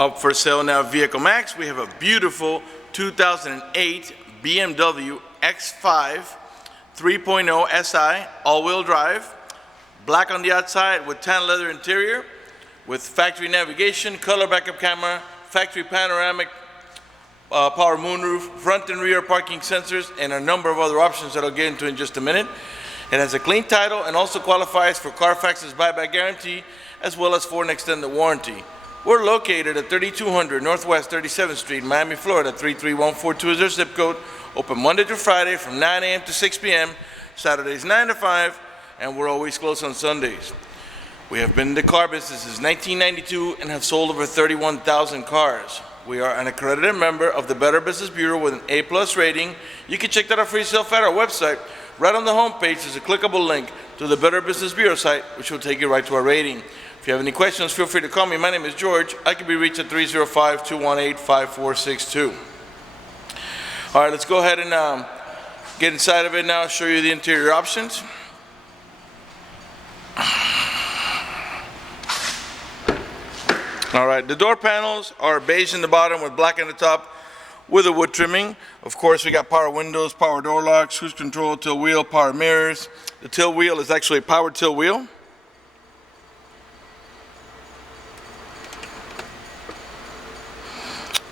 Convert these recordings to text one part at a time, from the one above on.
Up for sale now, Vehiclemax. We have a beautiful 2008 BMW X5 3.0 SI all-wheel drive, black on the outside with tan leather interior, with factory navigation, color backup camera, factory panoramic power moonroof, front and rear parking sensors, and a number of other options that I'll get into in just a minute. It has a clean title and also qualifies for Carfax's buyback guarantee as well as for an extended warranty. We're located at 3200 Northwest 37th Street, Miami, Florida 33142 is our zip code. Open Monday through Friday from 9 a.m. to 6 p.m., Saturdays 9 to 5, and we're always closed on Sundays. We have been in the car business since 1992 and have sold over 31,000 cars. We are an accredited member of the Better Business Bureau with an A+ rating. You can check that out for yourself at our website. Right on the homepage is a clickable link to the Better Business Bureau site, which will take you right to our rating. If you have any questions, feel free to call me. My name is George. I can be reached at 305-218-5462. All right, let's go ahead and get inside of it now, show you the interior options. All right, the door panels are beige in the bottom with black in the top with a wood trimming. Of course, we got power windows, power door locks, cruise control, tilt wheel, power mirrors. The tilt wheel is actually a power tilt wheel.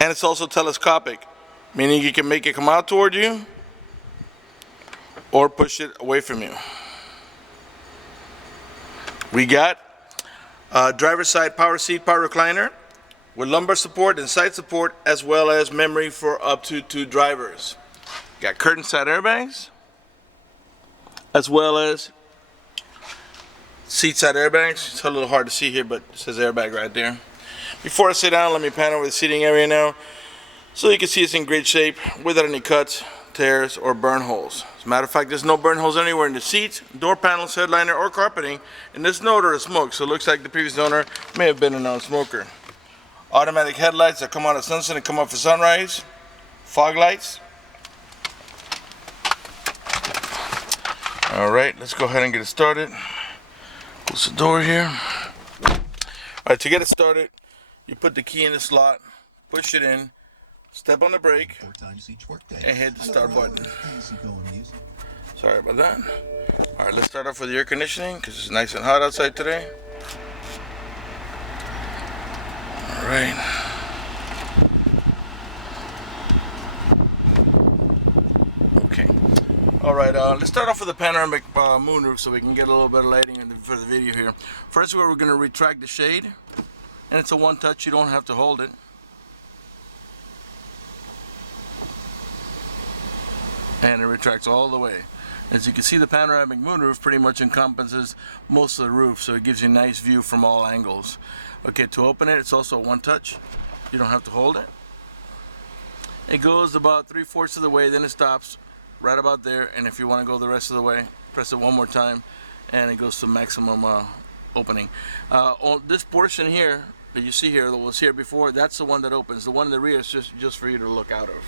And it's also telescopic, meaning you can make it come out toward you or push it away from you. We got driver's side power seat, power recliner with lumbar support and side support, as well as memory for up to 2 drivers. Got curtain side airbags, as well as seat side airbags. It's a little hard to see here, but it says airbag right there. Before I sit down, let me pan over the seating area now so you can see it's in great shape without any cuts, tears, or burn holes. As a matter of fact, there's no burn holes anywhere in the seats, door panels, headliner, or carpeting, and there's no odor of smoke, so it looks like the previous owner may have been a non-smoker. Automatic headlights that come on at sunset and come off at sunrise. Fog lights. All right, let's go ahead and get it started. Close the door here. All right, to get it started, you put the key in the slot, push it in, step on the brake, and hit the start button. Sorry about that. All right, let's start off with the air conditioning because it's nice and hot outside today. All right. Okay. All right, let's start off with the panoramic moonroof so we can get a little bit of lighting for the video here. First, we're going to retract the shade. And it's a one touch, you don't have to hold it. And it retracts all the way. As you can see, the panoramic moonroof pretty much encompasses most of the roof, so it gives you a nice view from all angles. Okay, to open it, it's also a one touch. You don't have to hold it. It goes about 3/4 of the way, then it stops right about there, and if you want to go the rest of the way, press it one more time, and it goes to maximum opening. This portion here that you see here that was here before, that's the one that opens. The one in the rear is just for you to look out of.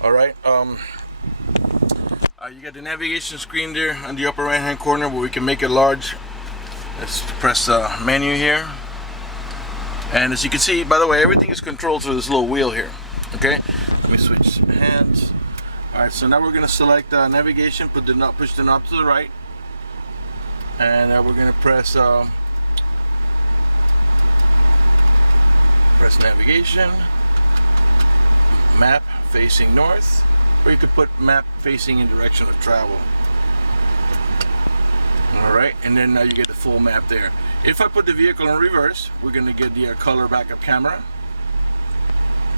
All right. You got the navigation screen there on the upper right hand corner where we can make it large. Let's press menu here, and as you can see, by the way, everything is controlled through this little wheel here. Okay, let me switch hands. All right, so now we're going to select navigation, push the knob to the right, and we're going to press navigation, map facing north, or you could put map facing in direction of travel. All right, and then now you get the full map there. If I put the vehicle in reverse, we're going to get the color backup camera,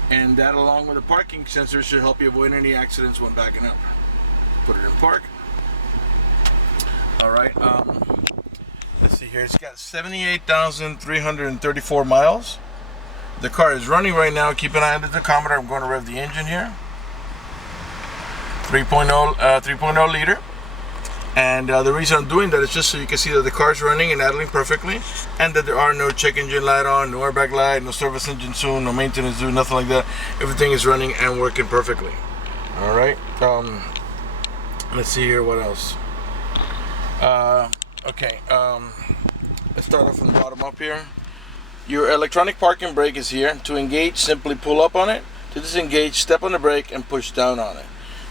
and that along with the parking sensor should help you avoid any accidents when backing up. Put it in park. All right, let's see here, it's got 78,334 miles. The car is running right now. Keep an eye on the tachometer. I'm going to rev the engine here. 3.0 liter. And the reason I'm doing that is just so you can see that the car is running and idling perfectly, and that there are no check engine light on, no airbag light, no service engine soon, no maintenance due, nothing like that. Everything is running and working perfectly. All right. Let's see here. What else? Okay. Let's start off from the bottom up here. Your electronic parking brake is here. To engage, simply pull up on it. To disengage, step on the brake and push down on it.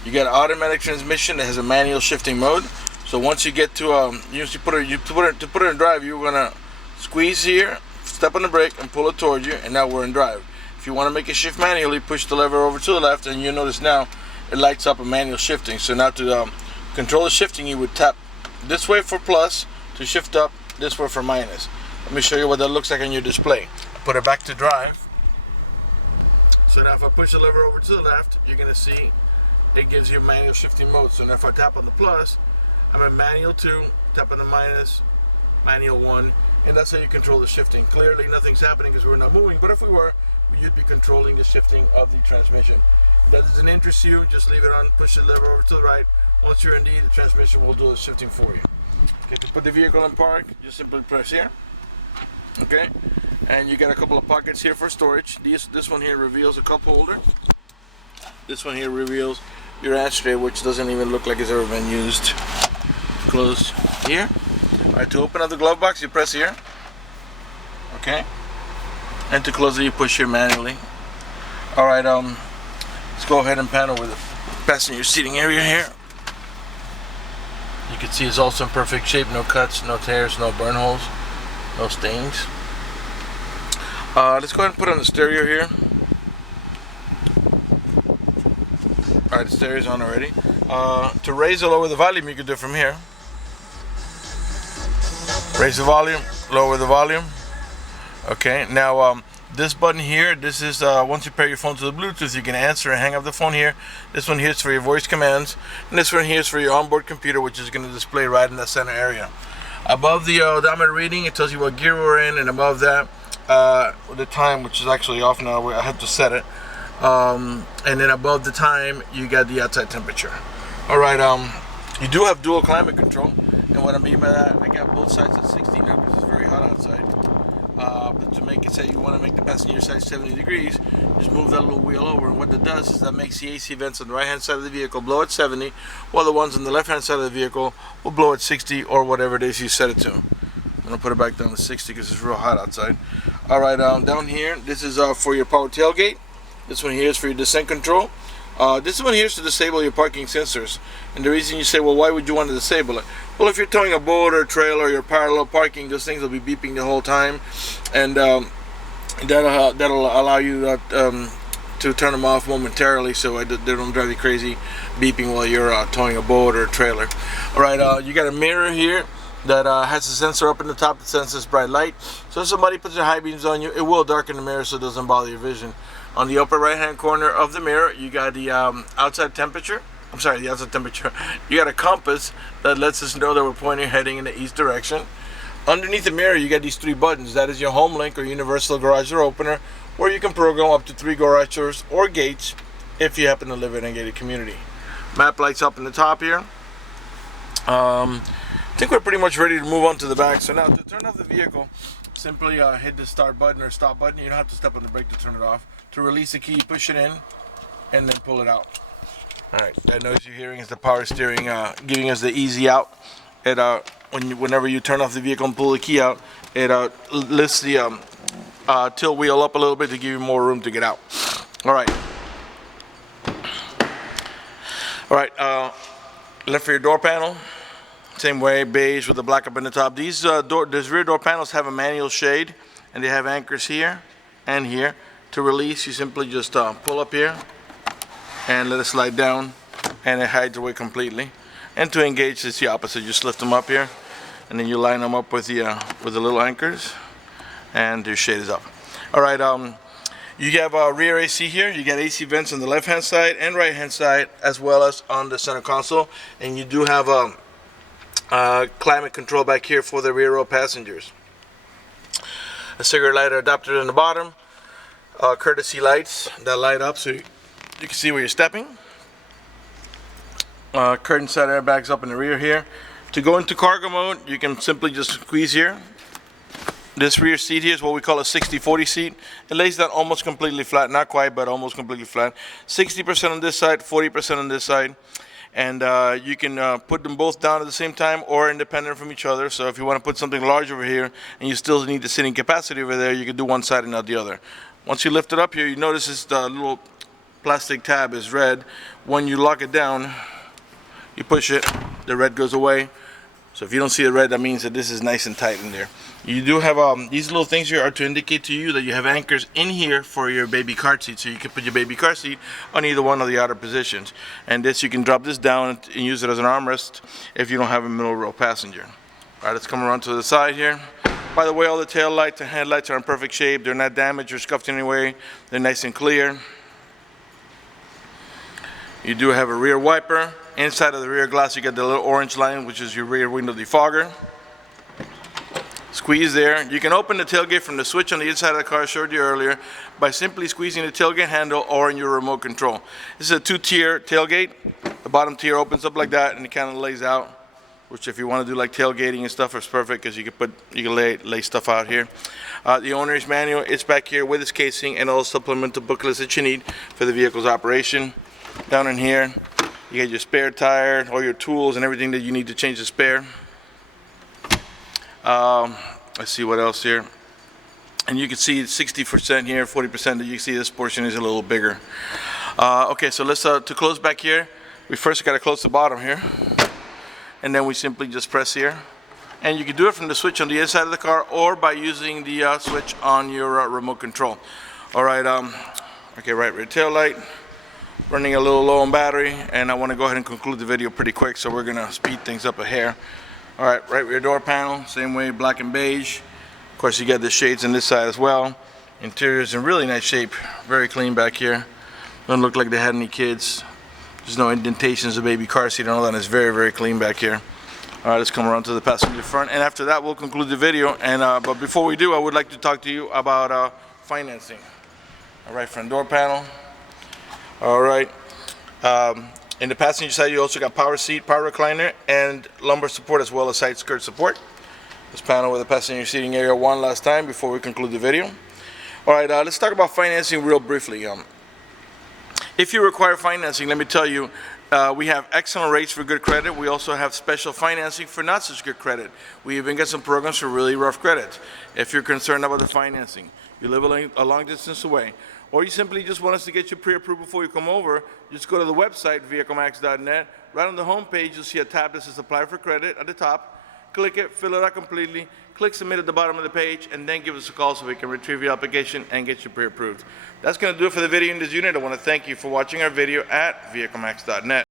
You got an automatic transmission that has a manual shifting mode. So once you get to to put it in drive, you're gonna squeeze here, step on the brake and pull it towards you, and now we're in drive. If you want to make it shift manually, push the lever over to the left, and you notice now it lights up a manual shifting. So now to control the shifting, you would tap this way for plus to shift up, this way for minus. Let me show you what that looks like on your display. Put it back to drive. So now if I push the lever over to the left, you're gonna see it gives you manual shifting mode. So now if I tap on the plus, I'm in manual 2, tap on the minus, manual 1, and that's how you control the shifting. Clearly nothing's happening because we're not moving, but if we were, you'd be controlling the shifting of the transmission. If that doesn't interest you, just leave it on, push the lever over to the right. Once you're in D, the transmission will do the shifting for you. If you put the vehicle in park, just simply press here. Okay, and you got a couple of pockets here for storage. This one here reveals a cup holder. This one here reveals your ashtray, which doesn't even look like it's ever been used. Close here. Alright, to open up the glove box, you press here. Okay, and to close it, you push here manually. Alright, let's go ahead and panel with the passenger seating area here. You can see it's also in perfect shape. No cuts, no tears, no burn holes, no stains. Let's go ahead and put on the stereo here. Alright, the stereo's on already. To raise or lower the volume, you can do it from here. Raise the volume, lower the volume. Okay, now this button here, this is once you pair your phone to the Bluetooth, you can answer and hang up the phone here. This one here is for your voice commands, and this one here is for your onboard computer, which is going to display right in the center area. Above the odometer reading, it tells you what gear we're in, and above that, the time, which is actually off now. I have to set it. And then above the time, you got the outside temperature. All right, you do have dual climate control, and what I mean by that, I got both sides at 60 now because it's very hot outside. But to make it say you want to make the passenger side 70 degrees, just move that little wheel over, and what that does is that makes the AC vents on the right hand side of the vehicle blow at 70, while the ones on the left hand side of the vehicle will blow at 60 or whatever it is you set it to. I'm gonna put it back down to 60 because it's real hot outside. All right, down here, this is for your power tailgate. This one here is for your descent control. This one here is to disable your parking sensors. And the reason you say, well, why would you want to disable it? Well, if you're towing a boat or a trailer or you're parallel parking, those things will be beeping the whole time, and that'll allow you to turn them off momentarily so they don't drive you crazy beeping while you're towing a boat or a trailer. All right, you got a mirror here that has a sensor up in the top that senses bright light. So if somebody puts their high beams on you, it will darken the mirror so it doesn't bother your vision. On the upper right hand corner of the mirror, you got the outside temperature. I'm sorry, the outside temperature. You got a compass that lets us know that we're pointing heading in the east direction. Underneath the mirror, you got these 3 buttons. That is your home link or universal garage door opener, where you can program up to 3 garage doors or gates if you happen to live in a gated community. Map lights up in the top here. I think we're pretty much ready to move on to the back. So now to turn off the vehicle, simply hit the start button or stop button. You don't have to step on the brake to turn it off. To release the key, push it in and then pull it out. Alright, that noise you're hearing is the power steering giving us the easy out. It whenever you turn off the vehicle and pull the key out, it lifts the tilt wheel up a little bit to give you more room to get out. Alright. Alright, left for your door panel. Same way, beige with the black up in the top. These rear door panels have a manual shade, and they have anchors here and here. To release, you simply just pull up here and let it slide down, and it hides away completely. And to engage, it's the opposite. You just lift them up here, and then you line them up with the little anchors, and your shade is up. All right, you have rear AC here. You got AC vents on the left-hand side and right-hand side, as well as on the center console, and you do have climate control back here for the rear row passengers. A cigarette lighter adapter in the bottom. Courtesy lights that light up so you can see where you're stepping. Curtain side airbags up in the rear here. To go into cargo mode, you can simply just squeeze here. This rear seat here is what we call a 60-40 seat. It lays down almost completely flat, not quite, but almost completely flat. 60% on this side, 40% on this side. and you can put them both down at the same time or independent from each other. So if you want to put something large over here and you still need the sitting capacity over there, you can do one side and not the other. Once you lift it up here, you notice the little plastic tab is red. When you lock it down, you push it, the red goes away. So if you don't see the red, that means that this is nice and tight in there. You do have these little things here are to indicate to you that you have anchors in here for your baby car seat, so you can put your baby car seat on either one of the outer positions. And this, you can drop this down and use it as an armrest if you don't have a middle row passenger. All right, let's come around to the side here. By the way, all the tail lights and headlights are in perfect shape. They're not damaged or scuffed in any way. They're nice and clear. You do have a rear wiper. Inside of the rear glass, you got the little orange line, which is your rear window defogger. Squeeze there. You can open the tailgate from the switch on the inside of the car I showed you earlier by simply squeezing the tailgate handle or in your remote control. This is a two-tier tailgate. The bottom tier opens up like that and it kind of lays out, which if you want to do like tailgating and stuff, it's perfect because you can lay stuff out here. The owner's manual is back here with its casing and all the supplemental booklets that you need for the vehicle's operation. Down in here, you get your spare tire, all your tools and everything that you need to change the spare. Let's see what else here. And you can see 60% here, 40% that you see this portion is a little bigger. Okay, so let's, to close back here, we first got to close the bottom here. And then we simply just press here. And you can do it from the switch on the inside of the car or by using the switch on your remote control. All right, okay, right rear tail light. Running a little low on battery, and I want to go ahead and conclude the video pretty quick, so we're gonna speed things up a hair. All right, right rear door panel, same way, black and beige. Of course, you got the shades on this side as well. Interior is in really nice shape, very clean back here. Doesn't look like they had any kids. There's no indentations of baby car seat and all that. It's very, very clean back here. All right, let's come around to the passenger front, and after that, we'll conclude the video. And but before we do, I would like to talk to you about financing. All right, front door panel. All right, in the passenger side you also got power seat, power recliner, and lumbar support as well as side skirt support. This panel with the passenger seating area one last time before we conclude the video. All right, let's talk about financing real briefly. If you require financing, let me tell you, we have excellent rates for good credit. We also have special financing for not such good credit. We even get some programs for really rough credit. If you're concerned about the financing, you live a long distance away, or you simply just want us to get you pre-approved before you come over, just go to the website, vehiclemax.net. Right on the home page, you'll see a tab that says Apply for Credit at the top. Click it, fill it out completely, click Submit at the bottom of the page, and then give us a call so we can retrieve your application and get you pre-approved. That's going to do it for the video in this unit. I want to thank you for watching our video at vehiclemax.net.